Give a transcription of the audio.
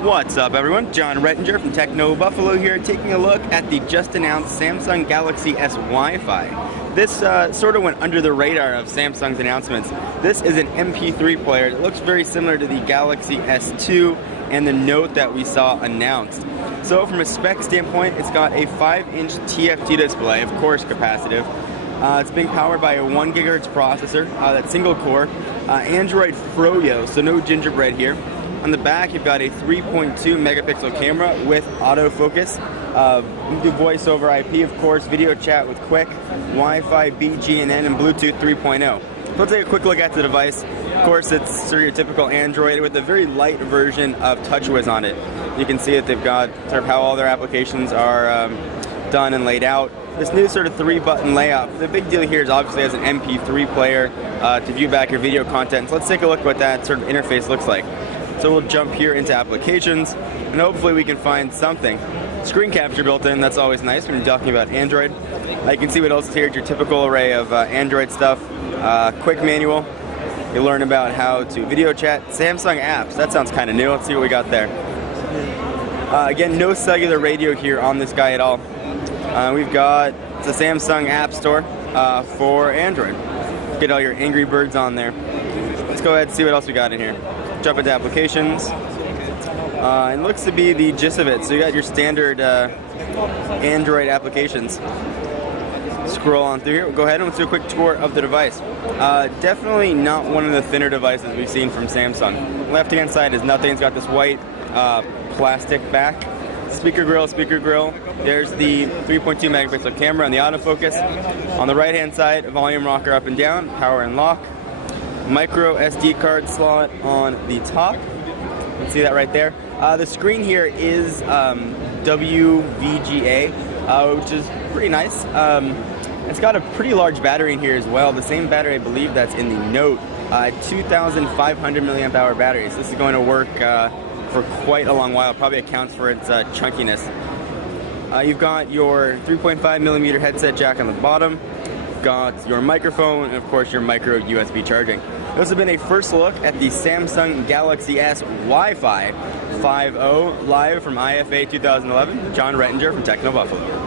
What's up, everyone? John Rettinger from Techno Buffalo here, taking a look at the just announced Samsung Galaxy S Wi-Fi. This sort of went under the radar of Samsung's announcements. This is an MP3 player. It looks very similar to the Galaxy S2 and the Note that we saw announced. So from a spec standpoint, it's got a 5-inch TFT display, of course capacitive. It's being powered by a 1 GHz processor, that's single core, Android Froyo, so no gingerbread here. On the back, you've got a 3.2 megapixel camera with autofocus. You can do voice over IP, of course, video chat with Quick, Wi-Fi, BGNN, and Bluetooth 3.0. So let's take a quick look at the device. Of course, it's sort of your typical Android with a very light version of TouchWiz on it. You can see that they've got sort of how all their applications are done and laid out. This new sort of 3-button layout. The big deal here is obviously as an MP3 player to view back your video content. So let's take a look at what that sort of interface looks like. So we'll jump here into applications, and hopefully we can find something. Screen capture built in, that's always nice when you're talking about Android. You can see what else is here, your typical array of Android stuff. Quick manual, you learn about how to video chat. Samsung apps, that sounds kind of new. Let's see what we got there. Again, no cellular radio here on this guy at all. We've got the Samsung App Store for Android. Get all your Angry Birds on there. Let's go ahead and see what else we got in here. Jump into applications. It looks to be the gist of it. So you got your standard Android applications. Scroll on through here. We'll go ahead and let's do a quick tour of the device. Definitely not one of the thinner devices we've seen from Samsung. Left hand side is nothing. It's got this white plastic back. Speaker grill. There's the 3.2 megapixel camera and the autofocus. On the right hand side, volume rocker up and down, power and lock. Micro SD card slot on the top. You can see that right there. The screen here is WVGA, which is pretty nice. It's got a pretty large battery in here as well. The same battery, I believe, that's in the Note. 2,500 milliamp hour battery. So this is going to work for quite a long while. Probably accounts for its chunkiness. You've got your 3.5 millimeter headset jack on the bottom. Got your microphone, and of course your micro USB charging. This has been a first look at the Samsung Galaxy S Wi-Fi 5.0 live from IFA 2011. John Rettinger from Techno Buffalo.